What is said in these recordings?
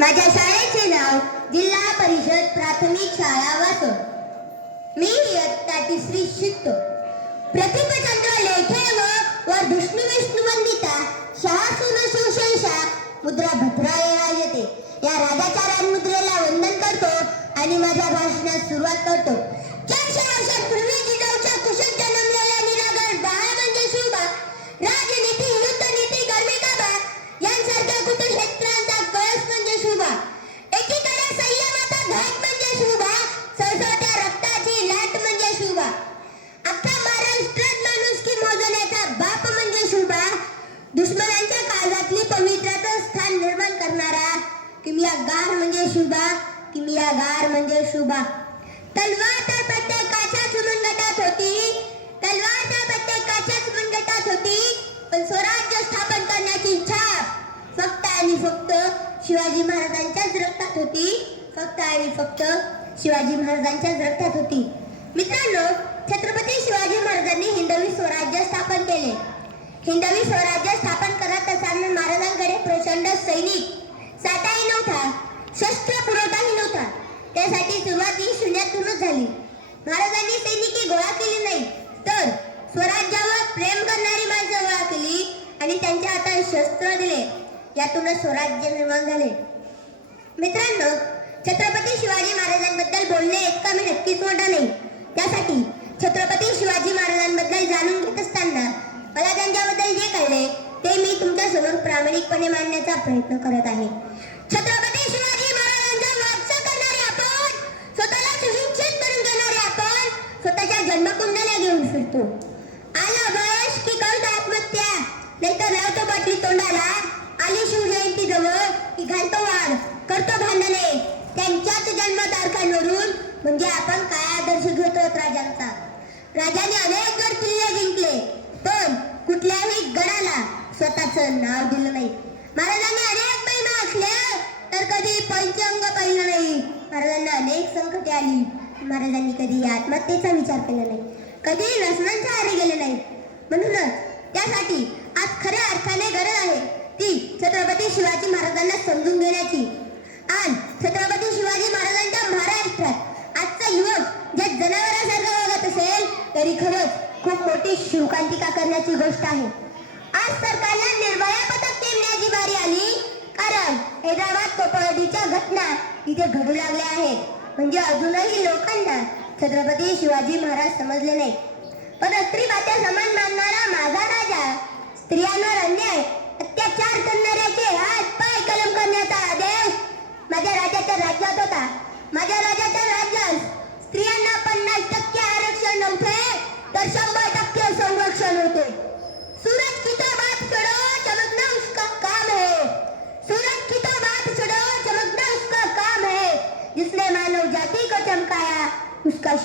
माझ्या शाळेचे नाव जिल्हा परिषद प्राथमिक शाळा वाचो मी इयत्ता तिसरी शिकतो. प्रतिपचंद्र लेखे व वर विष्णू विष्णू वंदिता शहासून सुशेषा मुद्रा भद्रा येणार येते या राजाच्या राजमुद्रेला वंदन करतो आणि माझ्या भाषणात सुरुवात करतो. चारशे वर्षांपूर्वी जिजाऊच्या कुशल गार म्हणजे शुभा किमिया गार म्हणजे शुभा. तलवार तर प्रत्येकाच्याच मनगटात होती. तलवार तर प्रत्येकाच्याच मनगटात होती. पण स्वराज्य स्थापन करण्याची इच्छा फक्त आणि फक्त शिवाजी महाराजांच्याच रक्तात होती. फक्त आणि फक्त शिवाजी महाराजांच्याच रक्तात होती. मित्रांनो छत्रपती शिवाजी महाराजांनी हिंदवी स्वराज्य स्थापन केले. हिंदवी स्वराज्य स्थापन करत असताना महाराजांकडे प्रचंड सैनिक साठाही नव्हता शस्त्र पुरवठाही नव्हता त्यासाठी सुरुवात ही शून्यातूनच झाली. महाराजांनी सैनिकी गोळा केली नाही तर स्वराज्यावर प्रेम करणारी माणसं गोळा केली आणि त्यांच्या हातात शस्त्र दिले. यातूनच स्वराज्य निर्माण झाले. मित्रांनो छत्रपती शिवाजी महाराजांबद्दल बोलणे इतका मी नक्कीच मोठा नाही. त्यासाठी छत्रपती शिवाजी महाराजांबद्दल जाणून घेत असताना मला त्यांच्याबद्दल जे कळले ते मी तुमच्यासमोर प्रामाणिकपणे मांडण्याचा प्रयत्न करत आहे. जन्मकुंडल्या आला बयश की करतो आत्महत्या? नाहीतर लावतो बाटली तोंडाला. आली शिवजयंती जवळ की घालतो वाढ करतो भांडणे. त्यांच्याच जन्म तारखांवरून म्हणजे आपण काय आदर्श घेतो राजांचा? राजाने अनेक गड किल्ले जिंकले पण कुठल्याही गडाला स्वतःच नाव दिलं नाही. महाराजांनी अनेक महिना असले तर कधी पंचअंग पाहिलं नाही. महाराजांना अनेक संकटे आली. महाराजांनी कधी आत्महत्येचा विचार केला नाही. कधीही व्यसनांच्या आरे गेले नाही. म्हणूनच त्यासाठी आज खऱ्या अर्थाने गरज आहे ती छत्रपती शिवाजी महाराजांना समजून घेण्याची. आज छत्रपती शिवाजी महाराजांच्या महाराष्ट्रात आजचा युवक ज्या जनावरांसारखं वागत असेल तरी खरंच खूप मोठी शिवकांतिका करण्याची गोष्ट आहे. आज सरकारला निर्भया पथक नेमण्याची बारी आली कारण हैदराबाद कोपरडीच्या घटना इथे घडू लागल्या आहेत. म्हणजे अजूनही लोकांना छत्रपती शिवाजी महाराज समजले नाही. पण स्त्रीपाच्या समान मानणारा माझा राजा स्त्रियांवर अन्याय अत्याचार करणाऱ्याचे हात पाय कलम करण्याचा आदेश माझ्या राजाच्या राज्यात होता. माझ्या राजाच्या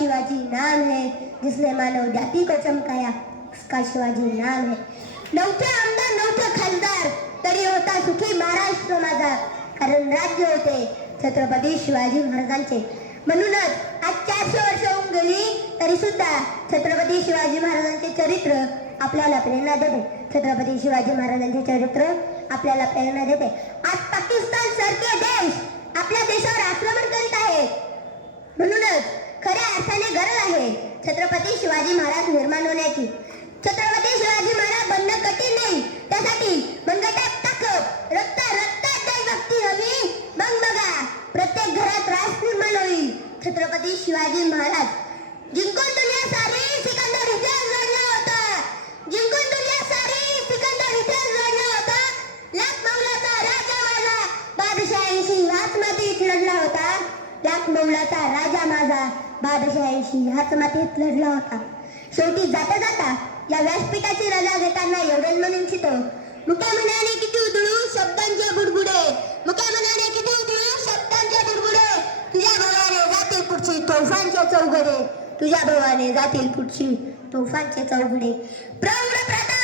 शिवाजी नाम है जिसने मानव जाति को चमकाया उसका शिवाजी नाम है। नव्हते आमदार नव्हते खासदार तरी होता सुखी महाराष्ट्र माझा कारण राज्य होते छत्रपती शिवाजी महाराजांचे। म्हणूनच आज चारशे वर्ष होऊन गेली तरी सुद्धा छत्रपती शिवाजी महाराजांचे चरित्र आपल्याला प्रेरणा देते. छत्रपती शिवाजी महाराजांचे चरित्र आपल्याला प्रेरणा देते. आज पाकिस्तान सारखे देश आपल्या देशावर आक्रमण करीत आहेत. म्हणूनच खऱ्या अर्थाने गरज आहे छत्रपती शिवाजी महाराज निर्माण होण्याची. छत्रपती शिवाजी महाराज बनणं कठीण नाही. त्यासाठी मनगटात ताकद रक्त रक्तात देशभक्ती हवी. मग बघा. प्रत्येक घरात रास निर्माण होईल. छत्रपती शिवाजी महाराज. जिंकून दुनिया सारी सिकंदर इतिहास घडला होता. जिंकून दुनिया सारी सिकंदर इतिहास घडला होता. लाख मौलाचा राजा माझा. बादशाहीशी हाच मातीत लढला होता. लाख मौलाचा राजा माझा. बादशाहीशी हाच मातीत लढला होता. शेवटी जाता जाता या व्यासपीठाची रजा घेताना एवढेच म्हणून इच्छितो. मुख्या म्हणाने किती उधळू? शब्दांचे बुडबुडे. मुक्या म्हणाने किती उधळू? शब्दांचे बुडबुडे. तुझ्या भावाने जातील पुढची तोफांचे चौघडे. तुझ्या भावाने जातील पुढची तोफांचे चौघडे. प्रौढ प्रताप